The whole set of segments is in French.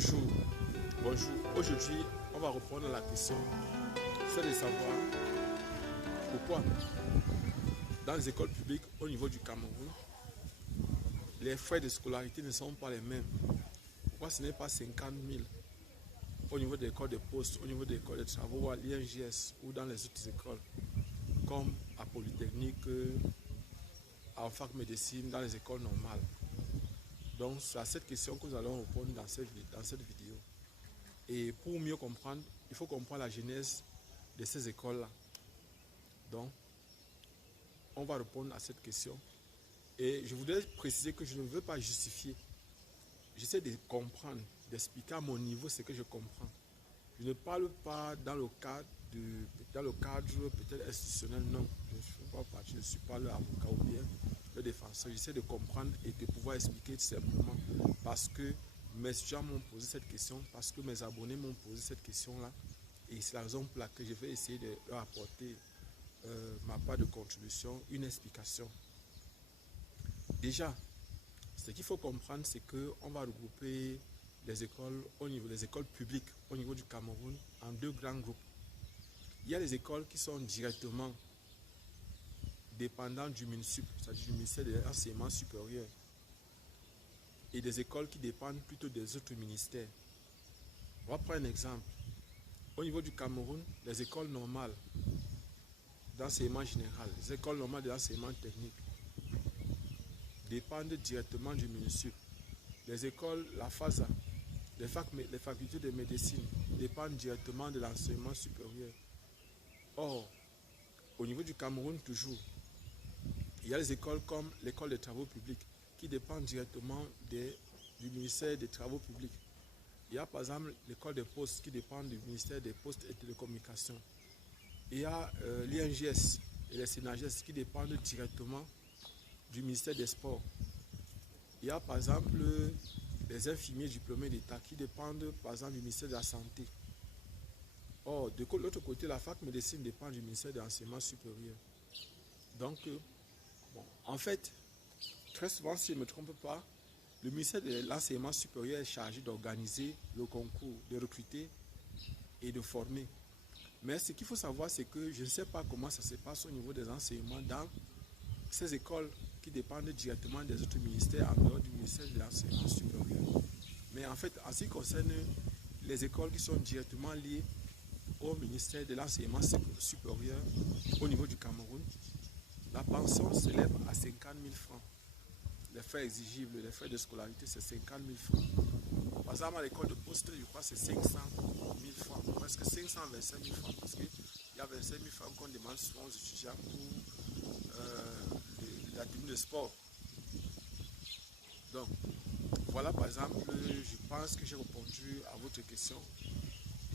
Bonjour, bonjour. Aujourd'hui, on va reprendre la question. C'est de savoir pourquoi dans les écoles publiques au niveau du Cameroun, les frais de scolarité ne sont pas les mêmes. Pourquoi ce n'est pas 50 000 au niveau des écoles de poste, au niveau des écoles de travaux, ou à l'INGS ou dans les autres écoles, comme à Polytechnique, en fac médecine, dans les écoles normales. Donc c'est à cette question que nous allons répondre dans cette vidéo. Et pour mieux comprendre, il faut comprendre la genèse de ces écoles-là. Donc, on va répondre à cette question. Et je voudrais préciser que je ne veux pas justifier. J'essaie de comprendre, d'expliquer à mon niveau ce que je comprends. Je ne parle pas dans le cadre peut-être institutionnel, non. Je ne suis pas l'avocat ou bien le défenseur. J'essaie de comprendre et de pouvoir expliquer simplement parce que mes étudiants m'ont posé cette question, parce que mes abonnés m'ont posé cette question-là. Et c'est la raison pour laquelle je vais essayer de leur apporter ma part de contribution, une explication. Déjà, ce qu'il faut comprendre, c'est qu'on va regrouper les écoles des écoles publiques au niveau du Cameroun en deux grands groupes. Il y a les écoles qui sont directement dépendantes du MINSUP, c'est-à-dire du ministère de l'enseignement supérieur, et des écoles qui dépendent plutôt des autres ministères. On va prendre un exemple. Au niveau du Cameroun, les écoles normales d'enseignement général, les écoles normales de l'enseignement technique dépendent directement du MINSUP. Les écoles, la FASA, les facultés de médecine dépendent directement de l'enseignement supérieur. Or, au niveau du Cameroun toujours, il y a les écoles comme l'école des travaux publics qui dépendent directement du ministère des travaux publics. Il y a par exemple l'école des postes qui dépend du ministère des postes et télécommunications. Il y a l'INGS et les SENAGES qui dépendent directement du ministère des sports. Il y a par exemple les infirmiers diplômés d'État qui dépendent par exemple du ministère de la Santé. Or, de l'autre côté, la fac médecine dépend du ministère de l'enseignement supérieur. Donc, en fait, très souvent, si je ne me trompe pas, le ministère de l'enseignement supérieur est chargé d'organiser le concours, de recruter et de former. Mais ce qu'il faut savoir, c'est que je ne sais pas comment ça se passe au niveau des enseignements dans ces écoles qui dépendent directement des autres ministères en dehors du ministère de l'enseignement supérieur. Mais en fait, en ce qui concerne les écoles qui sont directement liées au ministère de l'enseignement supérieur au niveau du Cameroun, la pension s'élève à 50 000 francs. Les frais exigibles, les frais de scolarité, c'est 50 000 francs. Par exemple, à l'école de poste, je crois que c'est 500 000 francs, presque 525 000 francs, parce qu'il y a 25 000 francs qu'on demande souvent aux étudiants pour la tenue de sport. Donc, voilà par exemple, je pense que j'ai répondu à votre question.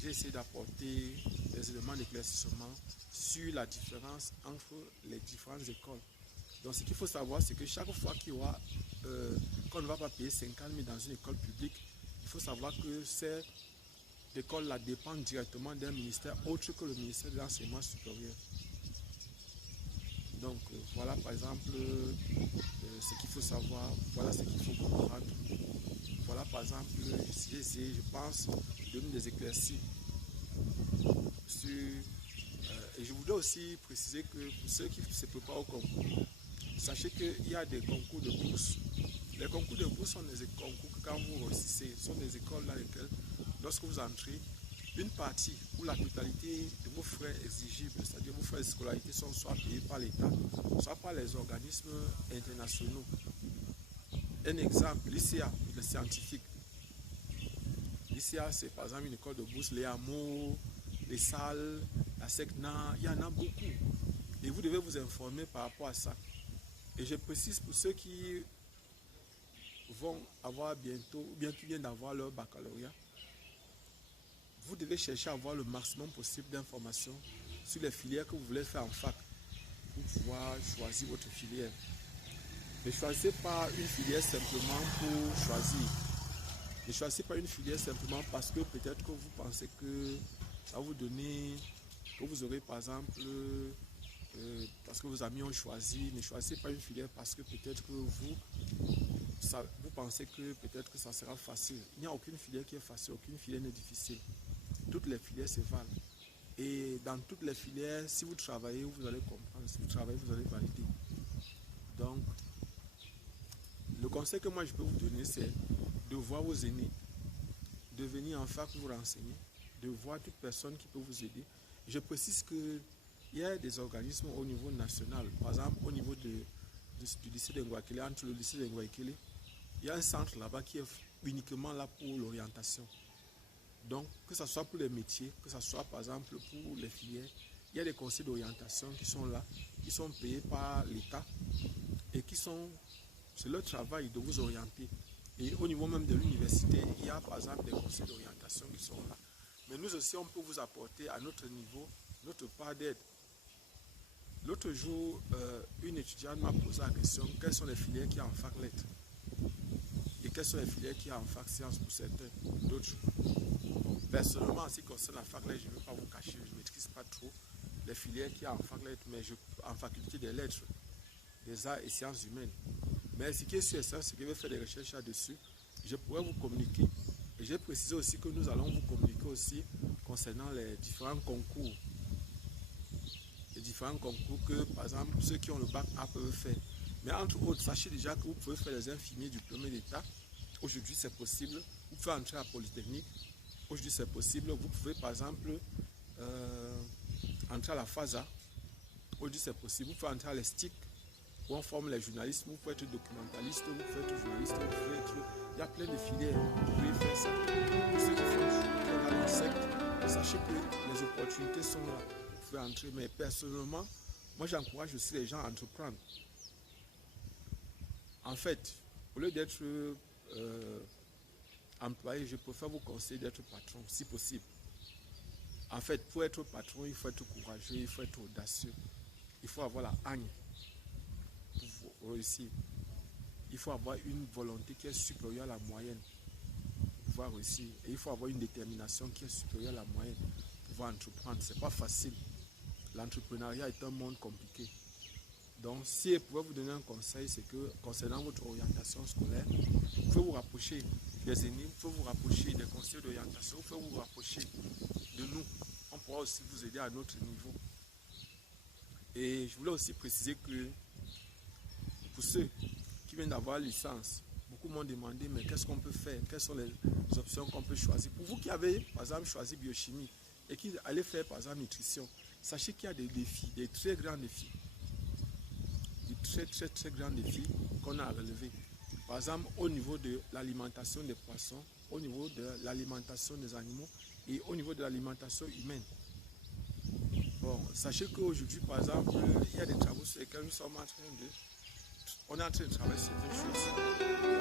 J'ai essayé d'apporter des éléments d'éclaircissement sur la différence entre les différentes écoles. Donc ce qu'il faut savoir, c'est que chaque fois qu'on ne va pas payer 50 000 dans une école publique, il faut savoir que cette école-là dépend directement d'un ministère autre que le ministère de l'enseignement supérieur. Donc voilà par exemple ce qu'il faut savoir, voilà ce qu'il faut comprendre. Voilà par exemple, j'ai essayé, je pense, de donner des éclaircies sur... et je voudrais aussi préciser que pour ceux qui se préparent au concours, sachez qu'il y a des concours de bourse. Les concours de bourse sont des concours que quand vous réussissez, sont des écoles dans lesquelles, lorsque vous entrez, une partie ou la totalité de vos frais exigibles, c'est-à-dire vos frais de scolarité, sont soit payés par l'État, soit par les organismes internationaux. Un exemple, l'ICA, les scientifiques. L'ICA, c'est par exemple une école de bourse, les hameaux, les salles, la SECNA, il y en a beaucoup. Et vous devez vous informer par rapport à ça. Et je précise pour ceux qui vont avoir bientôt, ou bien qui viennent d'avoir leur baccalauréat, vous devez chercher à avoir le maximum possible d'informations sur les filières que vous voulez faire en fac pour pouvoir choisir votre filière. Ne choisissez pas une filière simplement pour choisir. Ne choisissez pas une filière simplement parce que peut-être que vous pensez que ça va vous donner, que vous aurez par exemple, parce que vos amis ont choisi. Ne choisissez pas une filière parce que peut-être que vous, vous pensez que peut-être que ça sera facile. Il n'y a aucune filière qui est facile, aucune filière n'est difficile. Toutes les filières se valent. Et dans toutes les filières, si vous travaillez, vous allez comprendre. Si vous travaillez, vous allez valider. Donc, le conseil que moi je peux vous donner, c'est de voir vos aînés, de venir en fac vous renseigner, de voir toute personne qui peut vous aider. Je précise qu'il y a des organismes au niveau national. Par exemple, au niveau du lycée de Ngouakele, entre le lycée de Ngouakele, il y a un centre là-bas qui est uniquement là pour l'orientation. Donc, que ce soit pour les métiers, que ce soit par exemple pour les filières, il y a des conseils d'orientation qui sont là, qui sont payés par l'État et qui sont, c'est leur travail de vous orienter. Et au niveau même de l'université, il y a par exemple des conseils d'orientation qui sont là. Mais nous aussi, on peut vous apporter à notre niveau notre part d'aide. L'autre jour, une étudiante m'a posé la question, quelles sont les filières qu'il y a en fac lettres et quelles sont les filières qu'il y a en fac sciences pour certains, d'autres. Personnellement, en ce qui concerne la fac lettres, je ne vais pas vous cacher, je ne maîtrise pas trop les filières qu'il y a en fac lettres, mais en faculté des lettres, des arts et sciences humaines. Mais ce qui est sûr et certain, c'est que je vais faire des recherches là-dessus. Je pourrais vous communiquer. Et j'ai précisé aussi que nous allons vous communiquer aussi concernant les différents concours. Les différents concours que, par exemple, ceux qui ont le bac A peuvent faire. Mais entre autres, sachez déjà que vous pouvez faire les infirmiers diplômés d'État. Aujourd'hui, c'est possible. Vous pouvez entrer à Polytechnique. Aujourd'hui, c'est possible. Vous pouvez, par exemple, entrer à la FASA. Aujourd'hui, c'est possible. Vous pouvez entrer à l'ESTIC, où on forme les journalistes. Vous pouvez être documentaliste, vous pouvez être journaliste, vous pouvez être... Il y a plein de filières. Vous pouvez faire ça. Pour ceux qui font dans l'insecte, sachez que les opportunités sont là. Vous pouvez entrer. Mais personnellement, moi, j'encourage aussi les gens à entreprendre. En fait, au lieu d'être employé, je préfère vous conseiller d'être patron, si possible. En fait, pour être patron, il faut être courageux, il faut être audacieux. Il faut avoir la haine pour réussir. Il faut avoir une volonté qui est supérieure à la moyenne pour pouvoir réussir. Et il faut avoir une détermination qui est supérieure à la moyenne pour pouvoir entreprendre. Ce n'est pas facile. L'entrepreneuriat est un monde compliqué. Donc, si je pouvais vous donner un conseil, c'est que concernant votre orientation scolaire, vous pouvez vous rapprocher des aînés, vous pouvez vous rapprocher des conseillers d'orientation, vous pouvez vous rapprocher de nous. On pourra aussi vous aider à notre niveau. Et je voulais aussi préciser que pour ceux qui viennent d'avoir licence, beaucoup m'ont demandé, mais qu'est-ce qu'on peut faire? Quelles sont les options qu'on peut choisir? Pour vous qui avez, par exemple, choisi biochimie et qui allez faire, par exemple, nutrition, sachez qu'il y a des défis, des très grands défis. Très grands défis qu'on a à relever. Par exemple, au niveau de l'alimentation des poissons, au niveau de l'alimentation des animaux et au niveau de l'alimentation humaine. Bon, sachez qu'aujourd'hui, par exemple, il y a des travaux sur lesquels nous sommes en train de... On est en train de travailler sur certaines choses.